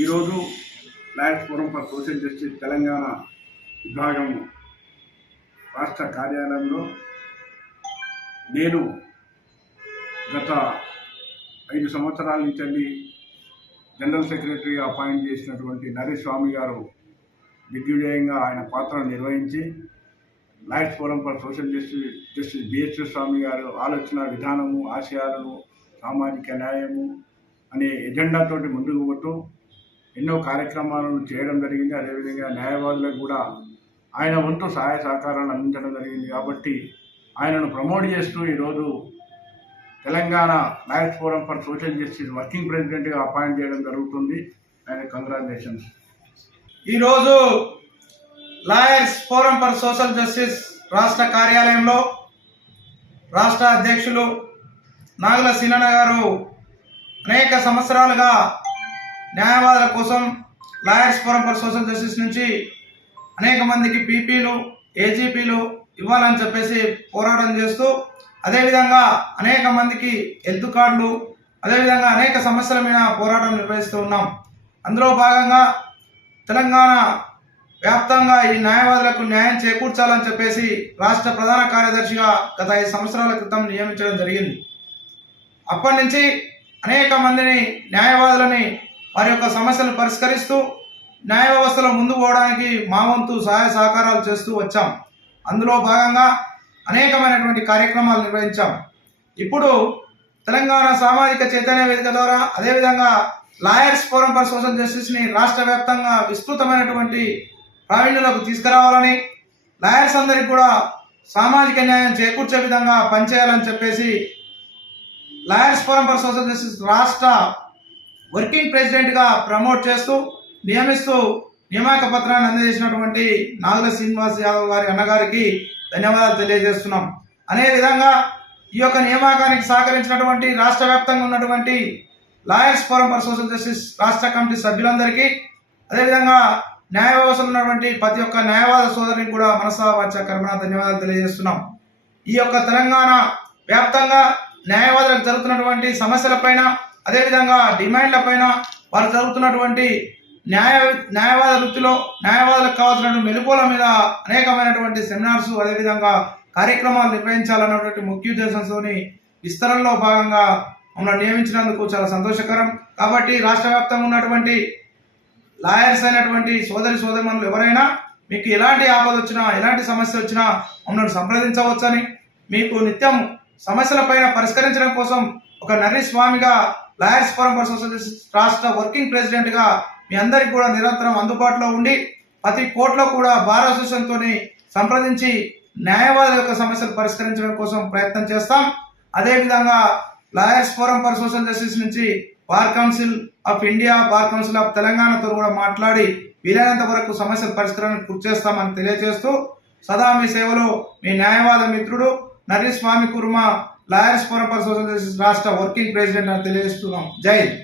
ఈరోజు lawyers forum for social justice Telangana విభాగం రాష్ట్ర కార్యాలయంలో నేను గత 5 సంవత్సరాల నుంచి జనరల్ సెక్రటరీగా అపాయింట్ చేసినటువంటి నరేష్ స్వామి గారు దిగ్విజయంగా ఆయన పాత్రను నిర్వహించి lawyers forum for social justice B S గారు ఆలోచన విధానము, ఆశయాలను, సామాజిక న్యాయము అనే ఎజెండాతోటి ముందుకు పోతూ ఎన్నో కార్యక్రమాలను చేయడం జరిగింది. అదేవిధంగా న్యాయవాదులకు కూడా ఆయన వంతు సహాయ సహకారాలు అందించడం జరిగింది. కాబట్టి ఆయనను ప్రమోట్ చేస్తూ ఈరోజు Telangana lawyers forum for social justice working ప్రెసిడెంట్గా అపాయింట్ చేయడం జరుగుతుంది. ఆయన కంగ్రాచులేషన్స్. ఈరోజు lawyers forum for social justice రాష్ట్ర కార్యాలయంలో రాష్ట్ర అధ్యక్షులు నాగుల సీనన్న గారు అనేక సంవత్సరాలుగా న్యాయవాదుల కోసం lawyers forum for social justice నుంచి అనేక మందికి పీపీలు, ఏజీపీలు ఇవ్వాలని చెప్పేసి పోరాటం చేస్తూ, అదేవిధంగా అనేక మందికి హెల్త్ కార్డులు, అదేవిధంగా అనేక సమస్యల మీద పోరాటం నిర్వహిస్తూ ఉన్నాం. అందులో భాగంగా తెలంగాణ వ్యాప్తంగా ఈ న్యాయవాదులకు న్యాయం చేకూర్చాలని చెప్పేసి రాష్ట్ర ప్రధాన కార్యదర్శిగా గత 5 సంవత్సరాల క్రితం నియమించడం జరిగింది. అప్పటి నుంచి అనేక మందిని న్యాయవాదులని వారి యొక్క సమస్యలు పరిష్కరిస్తూ న్యాయ వ్యవస్థలో ముందుకు పోవడానికి మా వంతు సహాయ సహకారాలు చేస్తూ వచ్చాం. అందులో భాగంగా అనేకమైనటువంటి కార్యక్రమాలు నిర్వహించాం. ఇప్పుడు తెలంగాణ సామాజిక చైతన్య వేదిక ద్వారా అదేవిధంగా లాయర్స్ ఫోరం ఫర్ సోషల్ జస్టిస్ని రాష్ట్ర వ్యాప్తంగా విస్తృతమైనటువంటి ప్రావీణ్యులకు తీసుకురావాలని, లాయర్స్ అందరికీ కూడా సామాజిక న్యాయం చేకూర్చే విధంగా పనిచేయాలని చెప్పేసి lawyers forum for social justice రాష్ట్ర వర్కింగ్ ప్రెసిడెంట్గా ప్రమోట్ చేస్తూ నియమిస్తూ నియామక పత్రాన్ని అందజేసినటువంటి నాగుల శ్రీనివాస్ యాదవ్ గారి అన్నగారికి ధన్యవాదాలు తెలియజేస్తున్నాం. అదేవిధంగా ఈ యొక్క నియామకానికి సహకరించినటువంటి రాష్ట్ర వ్యాప్తంగా ఉన్నటువంటి lawyers forum for social justice రాష్ట్ర కమిటీ సభ్యులందరికీ, అదేవిధంగా న్యాయ వ్యవస్థలో ఉన్నటువంటి ప్రతి ఒక్క న్యాయవాద సోదరునికి కూడా మనసా వాచ కర్మణ ధన్యవాదాలు తెలియజేస్తున్నాం. ఈ యొక్క తెలంగాణ వ్యాప్తంగా న్యాయవాదులకు జరుగుతున్నటువంటి సమస్యలపైన, అదేవిధంగా డిమాండ్లపైన, వారు జరుగుతున్నటువంటి న్యాయవాద వృత్తిలో న్యాయవాదులకు కావాల్సినటువంటి మెలకువల మీద అనేకమైనటువంటి సెమినార్స్, అదేవిధంగా కార్యక్రమాలు నిర్వహించాలన్నటువంటి ముఖ్య ఉద్దేశంతో విస్తరణలో భాగంగా మమ్మల్ని నియమించినందుకు చాలా సంతోషకరం. కాబట్టి రాష్ట్ర వ్యాప్తంగా ఉన్నటువంటి లాయర్స్ అయినటువంటి సోదరిమణులు ఎవరైనా మీకు ఎలాంటి ఆపద వచ్చినా, ఎలాంటి సమస్య వచ్చినా మమ్మల్ని సంప్రదించవచ్చని, మీకు నిత్యం సమస్యలపైన పరిష్కరించడం కోసం ఒక నరేష్ స్వామిగా lawyers forum for social justice రాష్ట్ర వర్కింగ్ ప్రెసిడెంట్గా మీ అందరికీ కూడా నిరంతరం అందుబాటులో ఉండి ప్రతి కోర్టులో కూడా బార్ అసోసియేషన్తో సంప్రదించి న్యాయవాదుల యొక్క సమస్యలు పరిష్కరించడం కోసం ప్రయత్నం చేస్తాం. అదేవిధంగా lawyers forum for social justice నుంచి bar council of India, bar council of తెలంగాణతో కూడా మాట్లాడి వీలైనంత వరకు సమస్యల పరిష్కారానికి కృషి చేస్తామని తెలియజేస్తూ సదా మీ సేవలో మీ న్యాయవాద మిత్రుడు Naresh Swamy Kurma, lawyers forum for social justice రాష్ట్ర వర్కింగ్ ప్రెసిడెంట్ అని తెలియజేస్తున్నాం. జై హింద్.